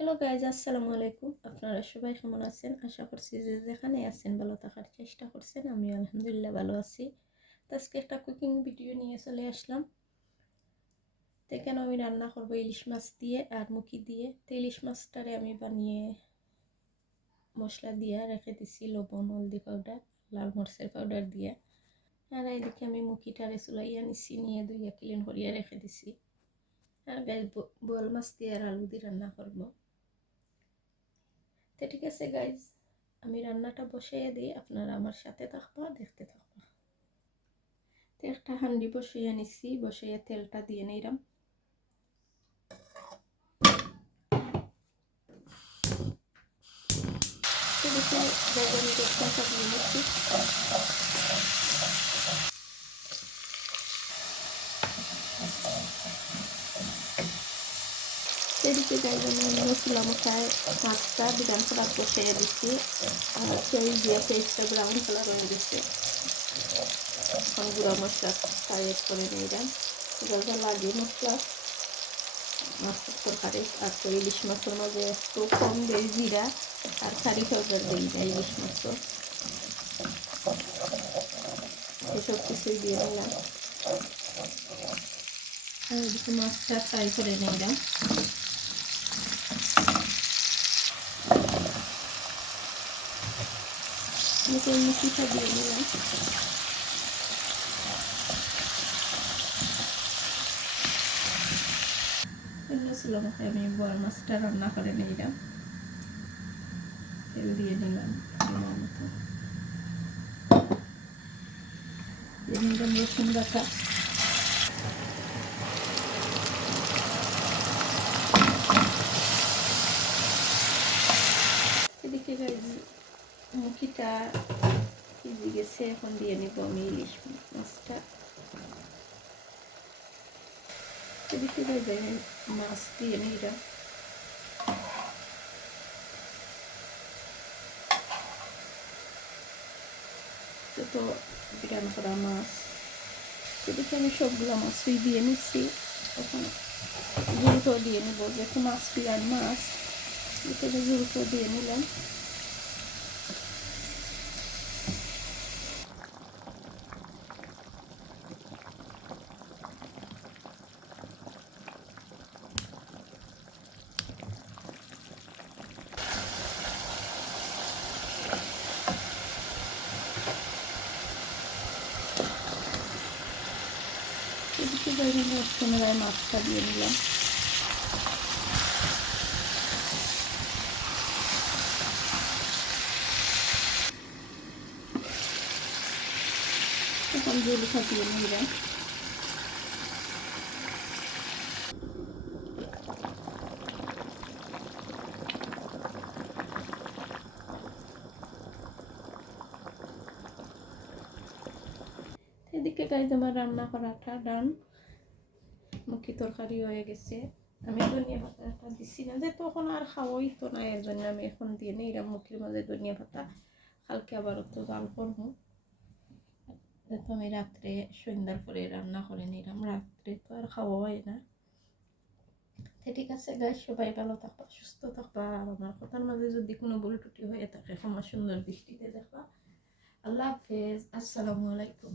Hello guys, আসসালামু আলাইকুম। আপনারা সবাই কেমন আছেন? আশা করছি যে যেখানে আছেন ভালো থাকার চেষ্টা করছেন। আমি আলহামদুলিল্লাহ ভালো আছি। তো আজকে একটা কুকিং ভিডিও নিয়ে চলে আসলাম। তো কেন আমি রান্না করবো ইলিশ মাছ দিয়ে আর মুখি দিয়ে। তো ইলিশ মাছটারে আমি বানিয়ে মশলা দিয়ে রেখে দিছি, লবণ, হলদি পাউডার, লাল মরিচের পাউডার দিয়ে। আর এইদিকে আমি মুখিটারে চুলাইয়া নিছি, নিয়ে ধুইয়া ক্লিন করিয়া রেখে দিছি। আর গাইজ বোয়াল মাছ দিয়ে আর আলু দিয়ে রান্না করবো। তো ঠিক আছে গাইজ, আমি রান্নাটা বসিয়ে দিই, আপনারা আমার সাথে থাকবা, দেখতে থাকবা। তো একটা হাঁড়ি বসিয়ে নিচ্ছি, বসিয়ে তেলটা দিয়ে নিলাম। এদিকে বেগুনি রসুনটা দিয়ে নিচ্ছি। এদিকে গাইজ আমি মশলা মশায় মাছটা বিধান করার বসিয়ে দিচ্ছি। আর তেল দিয়ে পেস্টটা ব্রাউন কালার হয়ে গেছে। এখন গুঁড়া মশলা এড করে নিলাম। যা লাগে মশলা মাছের তরকারি। আর তো ইলিশ মাছের মাঝে একটু কম দেয় জিরা আর কারি পাউডার দিই না ইলিশ মাছ, এসব কিছুই দিয়ে নিলাম। আর এদিকে মাছটা ফ্রাই করে নিলাম। মুখিটা দিয়ে নিলাম। মতো আমি বড় মাছটা রান্না করে নিলাম, তেল দিয়ে নিলাম মতো, দিয়ে নিলাম রসুন বাটা। এদিকে মুখিটা ভিজে গেছে, এখন দিয়ে নিব আমি ইলিশ মাছটা। এদিকে মাছ দিয়ে নিলাম। তো বিরান করা মাছ, এদিকে আমি সবগুলো মাছই দিয়ে নিচ্ছি। এখন জুলটো দিয়ে নেব, যেহেতু মাছ পিলার মাছ, এখানে জুলটো দিয়ে নিলাম। এদিকে পুনরায় মাছটা দিয়ে নিলাম। এখন জলটা দিয়ে নিলাম। এদিকে গাইজ আমার রান্না করাটা ডান, মুখি তরকারি হয়ে গেছে। আমি ধনিয়া পাতাটা দিচ্ছি না, যে তখন আর খাওয়াই তো না, এর জন্য আমি এখন দিয়ে নিলাম মুখির মাঝে ধনিয়া পাতা। কালকে আবার তো জাল করবো, যেহেতু আমি রাত্রে সন্ধ্যার পরে রান্না করে নিলাম, রাত্রে তো আর খাওয়া হয় না। ঠিক আছে গাইজ, সবাই ভালো থাকবা, সুস্থ থাকবা। আর আমার কথার মাঝে যদি কোনো ভুল ত্রুটি হয়ে থাকে ক্ষমা সুন্দর দৃষ্টিতে দেখবা। আল্লাহ হাফেজ, আসসালামু আলাইকুম।